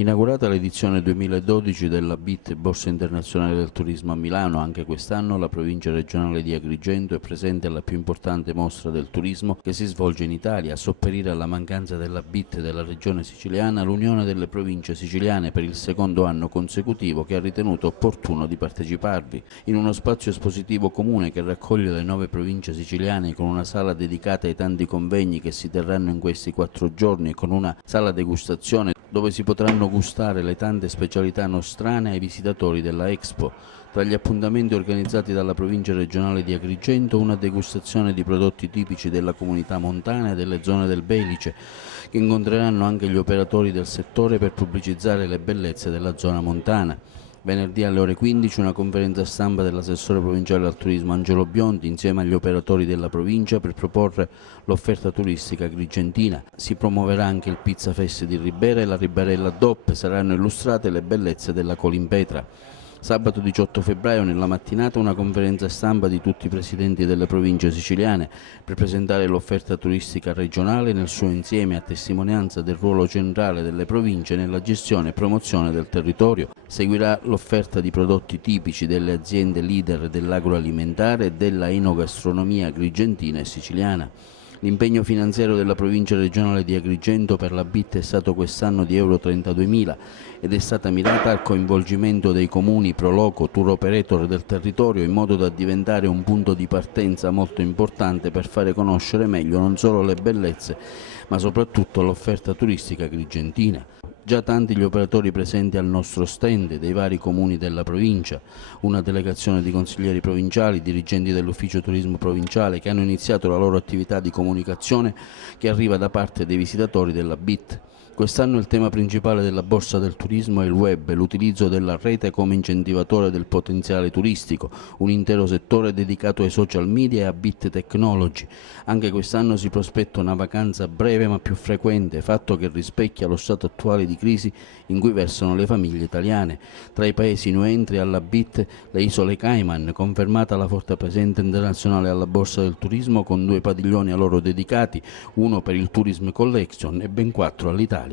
Inaugurata l'edizione 2012 della BIT Borsa Internazionale del Turismo a Milano, anche quest'anno la provincia regionale di Agrigento è presente alla più importante mostra del turismo che si svolge in Italia. A sopperire alla mancanza della BIT della regione siciliana, l'Unione delle Province Siciliane per il secondo anno consecutivo che ha ritenuto opportuno di parteciparvi. In uno spazio espositivo comune che raccoglie le 9 province siciliane con una sala dedicata ai tanti convegni che si terranno in questi 4 giorni e con una sala degustazione dove si potranno gustare le tante specialità nostrane ai visitatori della Expo. Tra gli appuntamenti organizzati dalla provincia regionale di Agrigento, una degustazione di prodotti tipici della comunità montana e delle zone del Belice, che incontreranno anche gli operatori del settore per pubblicizzare le bellezze della zona montana. Venerdì alle ore 15 una conferenza stampa dell'assessore provinciale al turismo Angelo Biondi insieme agli operatori della provincia per proporre l'offerta turistica agrigentina. Si promuoverà anche il Pizza Fest di Ribera e la Ribarella DOP, saranno illustrate le bellezze della Colimpetra. Sabato 18 febbraio nella mattinata una conferenza stampa di tutti i presidenti delle province siciliane per presentare l'offerta turistica regionale nel suo insieme a testimonianza del ruolo centrale delle province nella gestione e promozione del territorio. Seguirà l'offerta di prodotti tipici delle aziende leader dell'agroalimentare e della enogastronomia agrigentina e siciliana. L'impegno finanziario della provincia regionale di Agrigento per la BIT è stato quest'anno di euro 32.000 ed è stata mirata al coinvolgimento dei comuni pro loco tour operator del territorio in modo da diventare un punto di partenza molto importante per fare conoscere meglio non solo le bellezze ma soprattutto l'offerta turistica agrigentina. Già tanti gli operatori presenti al nostro stand dei vari comuni della provincia, una delegazione di consiglieri provinciali, dirigenti dell'ufficio turismo provinciale che hanno iniziato la loro attività di comunicazione che arriva da parte dei visitatori della BIT. Quest'anno il tema principale della Borsa del Turismo è il web e l'utilizzo della rete come incentivatore del potenziale turistico, un intero settore dedicato ai social media e a BIT Technology. Anche quest'anno si prospetta una vacanza breve ma più frequente, fatto che rispecchia lo stato attuale di crisi in cui versano le famiglie italiane. Tra i paesi nuentri alla BIT le isole Cayman, confermata la forte presenza internazionale alla Borsa del Turismo con 2 padiglioni a loro dedicati, uno per il Tourism Collection e ben 4 all'Italia.